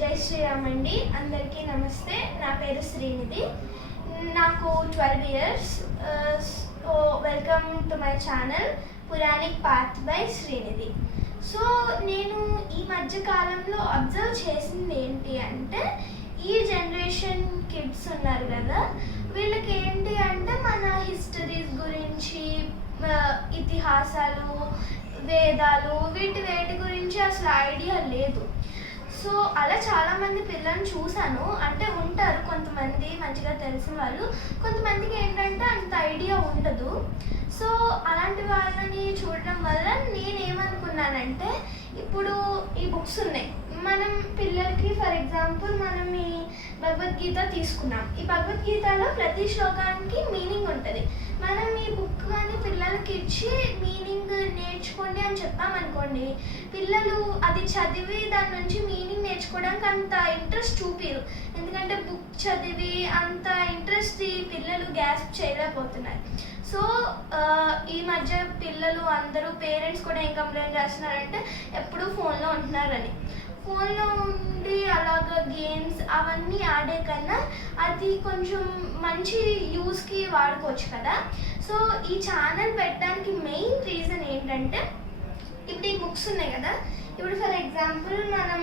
జై శ్రీరామ్ అండి. అందరికీ నమస్తే. నా పేరు శ్రీనిధి. నాకు 12 years. So welcome to my channel Puranic path by Srinidhi. So నేను ఈ మధ్య కాలంలో అబ్జర్వ్ చేసింది ఏంటి అంటే, ఈ జనరేషన్ కిడ్స్ ఉన్నారు కదా, వీళ్ళకి ఏంటి అంటే మన హిస్టరీస్ గురించి, ఇతిహాసాలు, వేదాలు, వేటి గురించి అసలు ఐడియా లేదు. సో అలా చాలామంది పిల్లల్ని చూశాను. అంటే ఉంటారు కొంతమంది మంచిగా తెలిసిన వాళ్ళు, కొంతమందికి ఏంటంటే అంత ఐడియా ఉండదు. సో అలాంటి వాళ్ళని చూడడం వల్ల నేనేమనుకున్నానంటే, ఇప్పుడు ఈ బుక్స్ ఉన్నాయి, మనం పిల్లలకి ఫర్ ఎగ్జాంపుల్ మనం ఈ భగవద్గీత తీసుకున్నాం. ఈ భగవద్గీతలో ప్రతి శ్లోకానికి మీనింగ్ ఉంటుంది. మనం ఈ బుక్ కానీ పిల్లలకి ఇచ్చి మీనింగ్ నేర్చుకోండి అని చెప్పామనుకోండి, పిల్లలు అది చదివి దాని నుంచి మీనింగ్ నేర్చుకోవడానికి అంత ఇంట్రెస్ట్ చూపిరు. ఎందుకంటే బుక్ చదివి అంత ఇంట్రెస్ట్ ఈ పిల్లలు గ్యాస్ప్ చేయలేకపోతున్నారు. సో ఈ మధ్య పిల్లలు అందరూ పేరెంట్స్ కూడా ఏం కంప్లైంట్ చేస్తున్నారంటే, ఎప్పుడూ ఫోన్లో ఉంటున్నారని. ఫోన్లో ఉండి అలాగా గేమ్స్ అవన్నీ ఆడే కన్నా అది కొంచెం మంచి యూస్కి వాడుకోవచ్చు కదా. సో ఈ ఛానల్ పెట్టడానికి మెయిన్ రీజన్ ఏంటంటే, ఇప్పుడు ఈ బుక్స్ ఉన్నాయి కదా, ఇప్పుడు ఫర్ ఎగ్జాంపుల్ మనం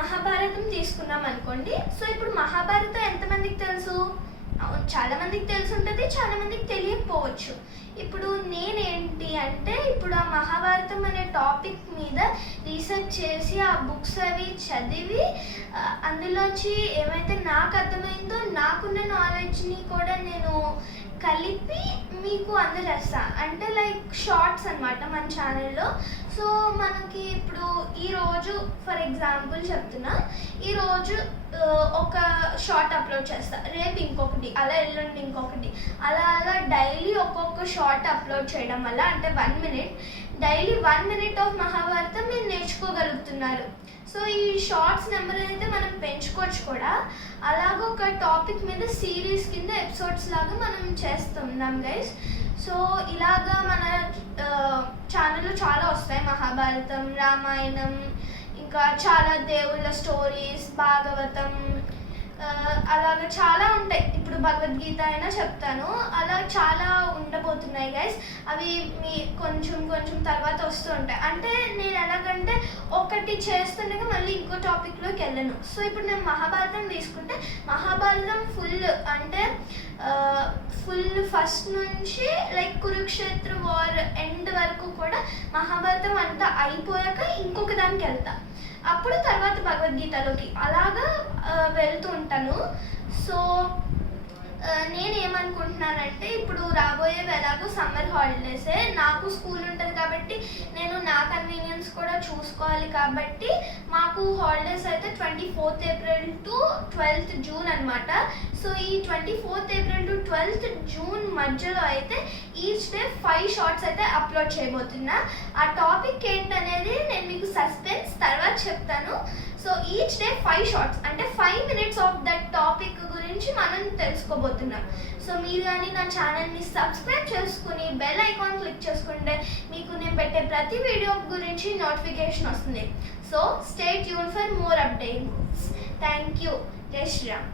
మహాభారతం తీసుకున్నాం అనుకోండి. సో ఇప్పుడు మహాభారతం ఎంతమందికి తెలుసు? చాలామందికి తెలిసి ఉంటుంది, చాలామందికి తెలియకపోవచ్చు. ఇప్పుడు నేనేంటి అంటే, ఇప్పుడు ఆ మహాభారతం అనే టాపిక్ మీద రీసెర్చ్ చేసి ఆ బుక్స్ అవి చదివి అందులోంచి ఏమైతే నాకు అర్థమైందో, నాకున్న నాలెడ్జ్ని కూడా నేను కలిపి మీకు అందజేస్తా. అంటే లైక్ షార్ట్స్ అనమాట మన ఛానల్లో. సో మనకి ఇప్పుడు ఈరోజు ఫర్ ఎగ్జాంపుల్ చెప్తున్నా, ఈరోజు ఒక షార్ట్ అప్లోడ్ చేస్తా, రేపు ఇంకొకటి, అలా ఎల్లుండి ఇంకొకటి, అలా డైలీ ఒక్కొక్క షార్ట్ అప్లోడ్ చేయడం వల్ల, అంటే 1 minute, daily 1 minute of Mahabharatam మీరు నేర్చుకోగలుగుతున్నారు. సో ఈ షార్ట్స్ నెంబర్ అయితే మనం పెంచుకోవచ్చు కూడా. అలాగ ఒక టాపిక్ మీద సిరీస్ కింద ఎపిసోడ్స్ లాగా మనం చేస్తున్నాం గైస్. సో ఇలాగా మన ఛానల్లో చాలా వస్తాయి, మహాభారతం, రామాయణం, ఇంకా చాలా దేవుళ్ళ స్టోరీస్, భాగవతం, అలాగ చాలా ఉంటాయి. ఇప్పుడు భగవద్గీత అయినా చెప్తాను. అలా చాలా ఉండబోతున్నాయి గైస్. అవి మీ కొంచెం తర్వాత వస్తూ ఉంటాయి. అంటే నేను ఎలాగంటే ఒకటి చేస్తుండగా మళ్ళీ ఇంకో టాపిక్లోకి వెళ్ళను. సో ఇప్పుడు నేను మహాభారతం తీసుకుంటే, మహాభారతం ఫుల్ అంటే ఫుల్ ఫస్ట్ నుంచి లైక్ కురుక్షేత్ర వార్ ఎండ్ వరకు కూడా మహాభారతం అంతా అయిపోయాక ఇంకొక దానికి వెళ్తా. అప్పుడు తర్వాత భగవద్గీతలోకి అలాగా వెళ్తూ ఉంటాను. సో నేనేమనుకుంటున్నానంటే, ఇప్పుడు రాబోయేవి ఎలాగో సమ్మర్ హాలిడేసే, నాకు స్కూల్ ఉంటుంది కాబట్టి నేను నా కన్వీనియన్స్ కూడా చూసుకోవాలి. కాబట్టి మాకు హాలిడేస్ అయితే 24th April to 12th June అనమాట. సో ఈ 24th April to 12th June మధ్యలో అయితే ఈచ్ డే 5 షార్ట్స్ అయితే అప్లోడ్ చేయబోతున్నా. ఆ టాపిక్ ఏంటనేది నేను మీకు సస్పెన్స్ తర్వాత చెప్తాను. సో ఈచ్ డే 5 షార్ట్స్, అంటే 5 minutes ఆఫ్ దట్ టాపిక్ గురించి మనం తెలుసుకోబోతున్నాం. సో మీరు కానీ నా ఛానల్ని సబ్స్క్రైబ్ చేసుకుని బెల్ ఐకాన్ క్లిక్ చేసుకుంటే మీకు నేను పెట్టే ప్రతి వీడియో గురించి నోటిఫికేషన్ వస్తుంది. So stay tune for more updates. Thank you. జై శ్రీరామ్.